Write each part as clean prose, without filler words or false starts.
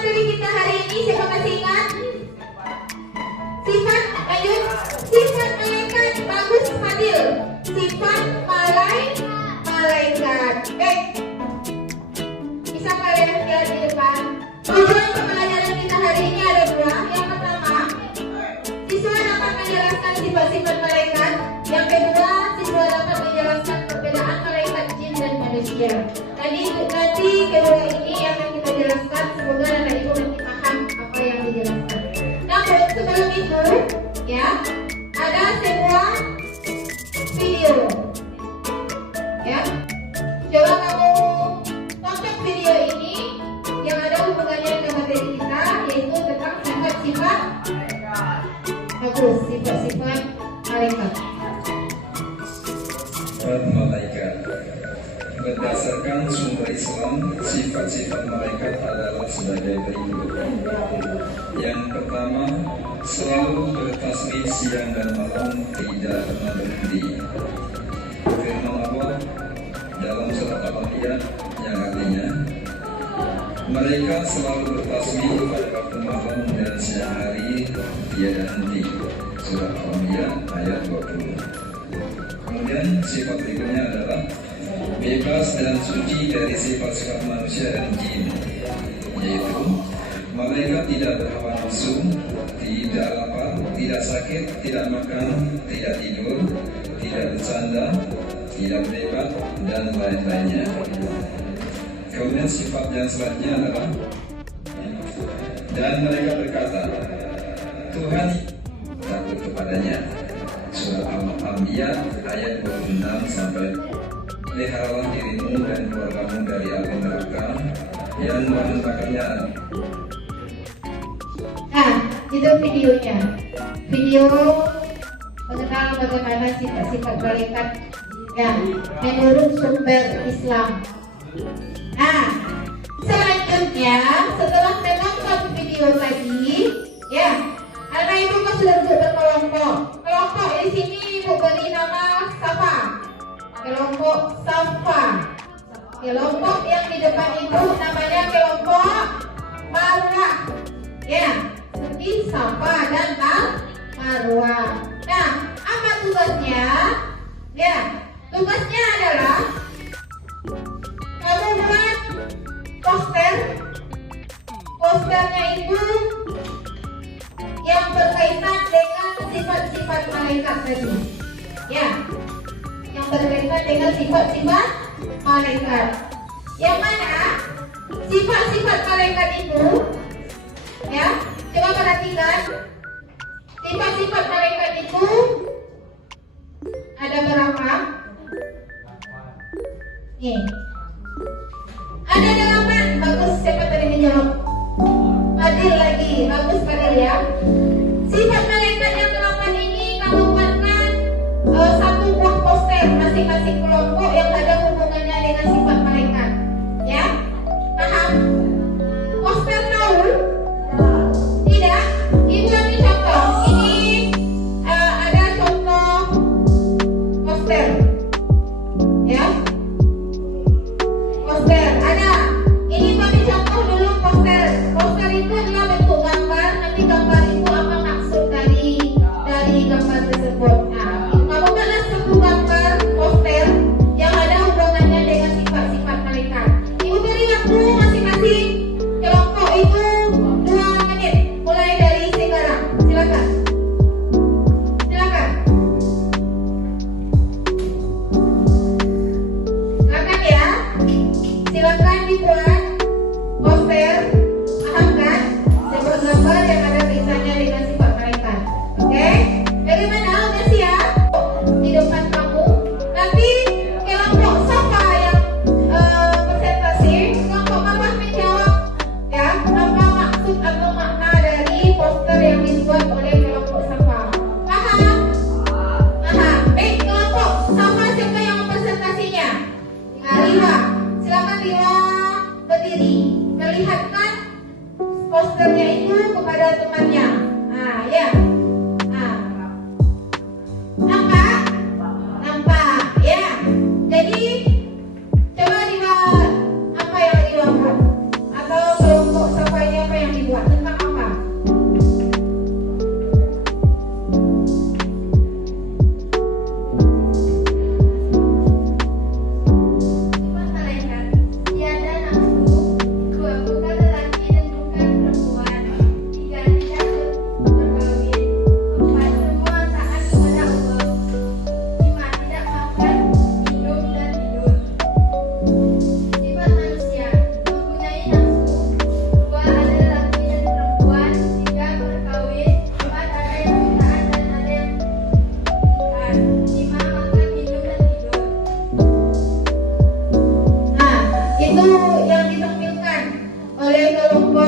materi kita hari ini, siapa masih ingat? Sifat, lanjut. Sifat malaikat bagus Fadil. Sifat malaikat. Baik. Bisa kalian lihat di depan. Tujuan pembelajaran kita hari ini ada dua. Yang pertama, siswa dapat menjelaskan sifat-sifat malaikat. Yang kedua, siswa dapat menjelaskan perbedaan malaikat jin dan manusia. Nanti kedua ini yang akan kita jelaskan. Semoga Bapak Ibu nanti paham apa yang dijelaskan. Namun sebelum itu, ya, ada sebuah video. Ya, coba kamu tonton video ini yang ada hubungannya dengan materi kita, yaitu tentang sifat-sifat bagus, sifat-sifat malaikat. Malaikat. Berdasarkan sumber Islam, sifat-sifat malaikat adalah sebagai berikut. Yang pertama, selalu bertasbih siang dan malam, tidak pernah berhenti. Firman Allah dalam surat Al-Anbiya yang artinya, mereka selalu bertasbih pada waktu malam dan siang hari, tiada henti. Surat Al-Anbiya ayat 20. Kemudian sifat berikutnya adalah bebas dan suci dari sifat-sifat manusia dan jin, yaitu malaikat tidak berhawa nafsu, tidak lapar, tidak sakit, tidak makan, tidak tidur, tidak bercanda, tidak berdebat, dan lain-lainnya. Kemudian sifat yang selanjutnya adalah, dan mereka berkata, Tuhan takut kepadanya. Surat Al-Anbiya ayat 26 sampai, peliharalah dirimu dan keluargamu dari api neraka yang membakarannya. Nah, itu videonya. Video mengenal bagaimana sifat-sifat malaikat yang menurut sumber Islam. Nah, selanjutnya setelah menonton video tadi, ya, anak ibu kan sudah duduk berkelompok. Kelompok di sini ibu beri nama Safa. Kelompok Safa. Kelompok yang di depan itu namanya kelompok Marwah. Ya, seperti Safa dan Marwah. Nah, apa tugasnya? Ya, tugasnya adalah kamu buat poster. Posternya itu yang berkaitan dengan sifat-sifat malaikat tadi. Ya, yang berkaitan dengan sifat-sifat malaikat. Yang mana sifat-sifat malaikat itu, ya, coba perhatikan. Sifat-sifat malaikat itu ada berapa? Nih, ada 8. Bagus, siapa tadi menjawab? Fadil lagi, bagus Fadil ya. Sifat malaikat yang 8 ini kamu buatkan satu buah poster masing-masing kelompok yang ada hubungannya dengan sifat malaikat. Ya, paham? Poster tahu? Tidak? Ibu ambil contoh. Ini ada contoh poster. Ya, poster ada. Ini ambil contoh dulu poster. Poster itu adalah bentuk gambar. Nanti gambar itu apa maksud dari gambar tersebut. Nah, kamu buatlah satu gambar poster yang ada hubungannya dengan sifat-sifat malaikat. Ibu beri waktu masing-masing kelompok itu 2 menit. Mulai dari sekarang. Silakan. Silakan. Silakan ya. Silakan dibuat poster. Paham kan? Sebuah gambar yang ada kaitannya dengan sifat malaikat. Oke? Bagaimana? Udah siap? Di depan kamu. Nanti kelompok Safa yang presentasi, kelompok Marwah menjawab, ya, apa maksud atau makna dari poster yang dibuat oleh kelompok Safa. Paham? Paham. Baik, kelompok Safa siapa yang mempresentasinya? Riwa. Silakan Riwa berdiri. Perlihatkan posternya itu kepada temannya. Nah, ya. Nah. Nampak? Nampak, ya. Jadi coba Riwa, apa yang Riwa buat? Atau kelompok Safanya apa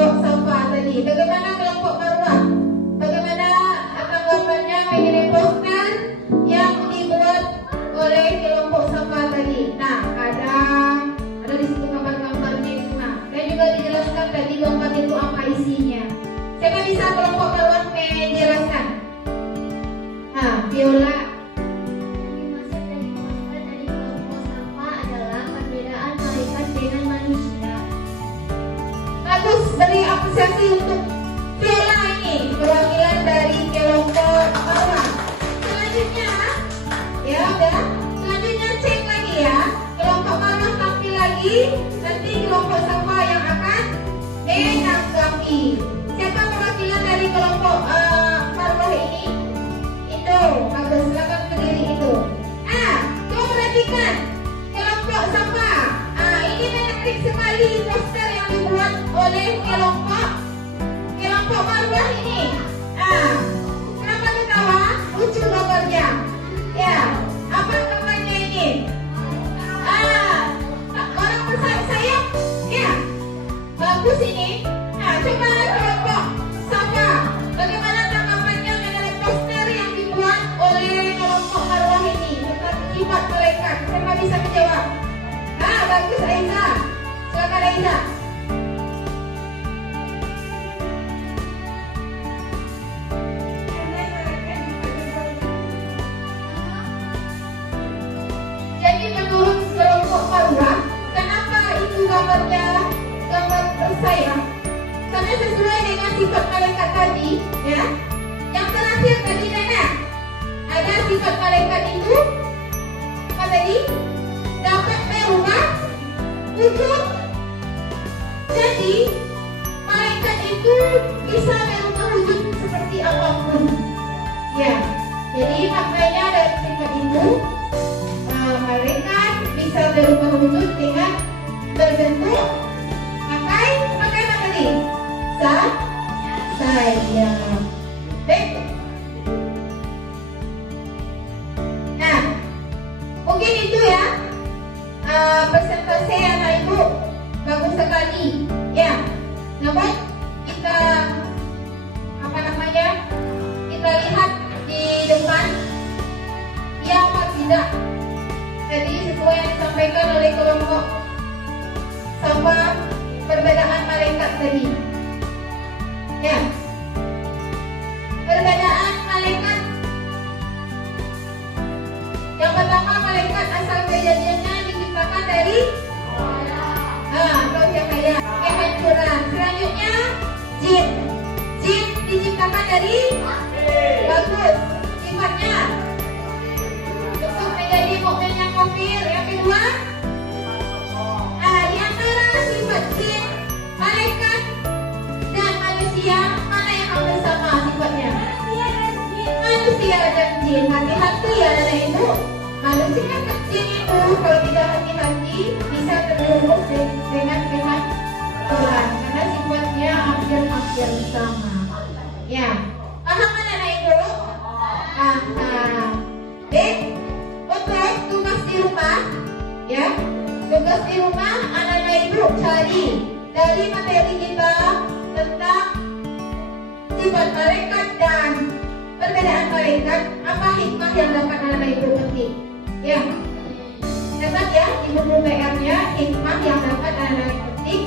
kelompok Safa tadi. Bagaimana kelompok Marwah? Bagaimana tanggapannya mengenai poster yang dibuat oleh kelompok Safa tadi? Nah, ada di situ gambar-gambarnya itu. Nah, dan juga dijelaskan tadi gambar itu apa isinya. Siapa bisa kelompok Marwah menjelaskan? Nah, Viola. Dimaksud dari poster dari kelompok Safa adalah perbedaan malaikat dengan manusia. Bagus, beri apresiasi untuk Viola ini, perwakilan dari kelompok Marwah. Selanjutnya, ya udah. Selanjutnya cek lagi ya. Kelompok Marwah tampil lagi. Nanti kelompok Safa yang akan menanggapi. Siapa perwakilan dari kelompok Marwah ini? Itu, bagus. Silakan berdiri itu. Coba perhatikan kelompok Safa. Ini menarik sekali poster yang dibuat oleh kelompok Marwah ini. Kenapa ketawa? Lucu gambarnya. Ya, apa gambarnya ini? Orang bersayap. Ya, bagus ini. Coba kelompok Safa, bagaimana tanggapannya mengenai poster yang dibuat oleh kelompok Marwah ini tentang sifat malaikat? Siapa bisa menjawab? Bagus Aiza. Silakan Aiza. Jadi menurut kelompok Marwah, kenapa itu gambarnya gambar bersayap? Karena sesuai dengan sifat malaikat tadi, ya. Yang terakhir tadi Nana, ada sifat malaikat itu apa tadi? Dapat merubah wujud. Jadi malaikat itu bisa merubah wujud seperti apapun. Ya, jadi maknanya dari sifat itu malaikat bisa berubah wujud dengan berbentuk pakai apa tadi? Sayap. Baik. Nah, mungkin itu ya presentasi anak ibu bagus sekali. Ya, namun kita kita lihat di depan ya apa tidak. Jadi sesuai yang disampaikan oleh kelompok Safa, perbedaan malaikat tadi. Ya, perbedaan malaikat. Yang pertama, malaikat asal kejadiannya diciptakan dari atau cahaya, kehancuran. Selanjutnya, jin diciptakan dari bagus sifatnya untuk menjadi mukmin yang kafir. Yang kedua, di antara sifat jin, malaikat dan manusia, mana yang hampir sama sifatnya? Manusia dan jin. Hati-hati ya anak ibu. Manusia dan jin itu kalau tidak hati-hati bisa terjerumus dengan kehancuran karena sifatnya hampir sama. Ya, paham anak ibu? Untuk tugas di rumah, ya, tugas di rumah anak ibu cari dari materi kita tentang sifat malaikat dan perbedaan malaikat, apa hikmah yang dapat anak ibu petik. Ya, dapat ya di buku PR-nya hikmah yang dapat anak ibu petik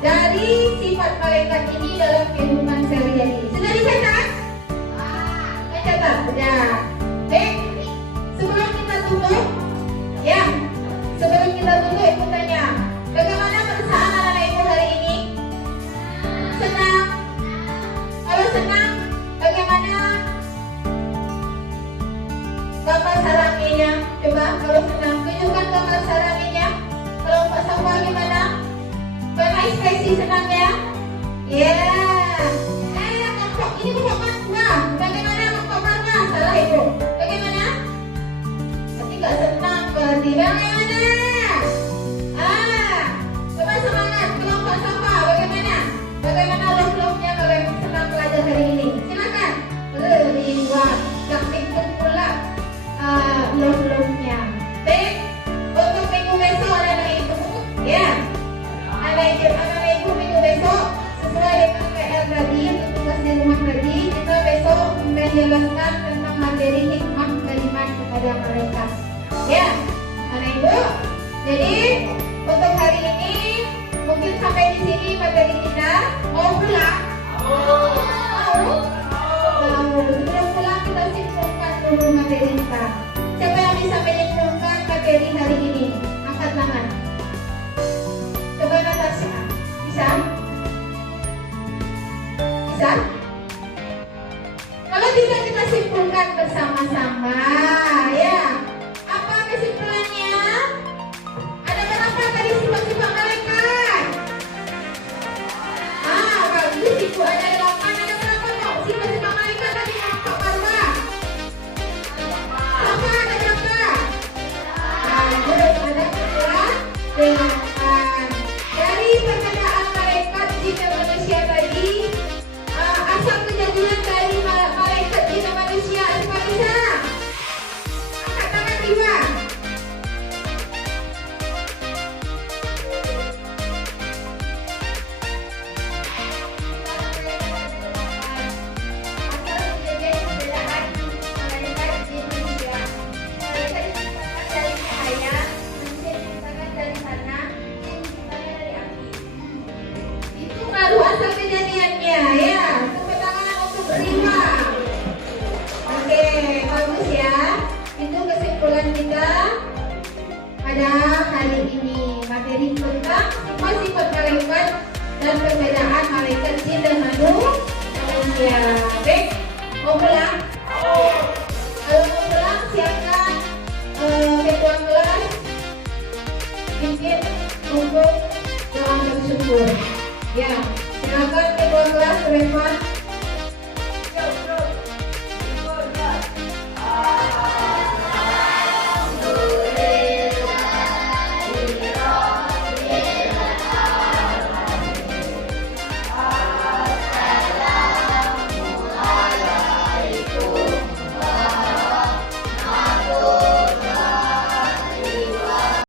dari sifat malaikat ini dalam kehidupan sehari-hari. Sudah dicatat? Dicatat, sudah. Baik, sebelum kita tutup, ya, sebelum kita tutup ibu tanya, bagaimana perasaan anak ibu hari ini? Senang? Kalau senang, bagaimana gambar saranginya? Coba kalau senang, tunjukkan gambar saranginya. Kalau Pak Safa gimana? Bagaimana ekspresi senangnya? Ya. Ini kelompok Marwah. Bagaimana kelompok Marwah? Salah ibu. Bagaimana? Berarti nggak senang berarti. Bagaimana? Coba semangat kelompok Safa. Bagaimana? Bagaimana love-love-nya kalau yang senang belajar hari ini? Silakan. Dibuat praktik pula love-love-nya. Baik. Untuk minggu besok anak ibu, ya. Anak ibu minggu besok sesuai menjelaskan tentang materi hikmah kalimat kepada malaikat. Ya, anak ibu. Jadi untuk hari ini mungkin sampai di sini materi kita. Mau pulang? Mau? Sebelum pulang kita simpulkan dulu materi kita. Siapa yang bisa menyimpulkan materi hari ini? Angkat tangan. Coba Natasha. Bisa? Bisa? Kalau bisa kita simpulkan bersama-sama, ya. Apa kesimpulannya? Ada berapa tadi sifat-sifat malaikat? Bagus ibu, ada 8. Ada berapa kok sifat-sifat malaikat tadi Pak Marwa? Apa ada berapa? Bagus, ada 8. Dari perbedaan malaikat jin dan manusia tadi, asal kejadian dari malaikat jin dan manusia apa bisa? Angkat tangan 5. Itu baru asal kejadiannya, ya. Tepuk tangan untuk 5. Oke, bagus ya. Itu kesimpulan kita pada hari ini. Materi tentang sifat malaikat dan perbedaan malaikat jin dan manusia. Baik, mau pulang? Kalau mau pulang, siapkan ketua kelas bikin untuk doa bersyukur. Ya, silakan ketua kelas Reva.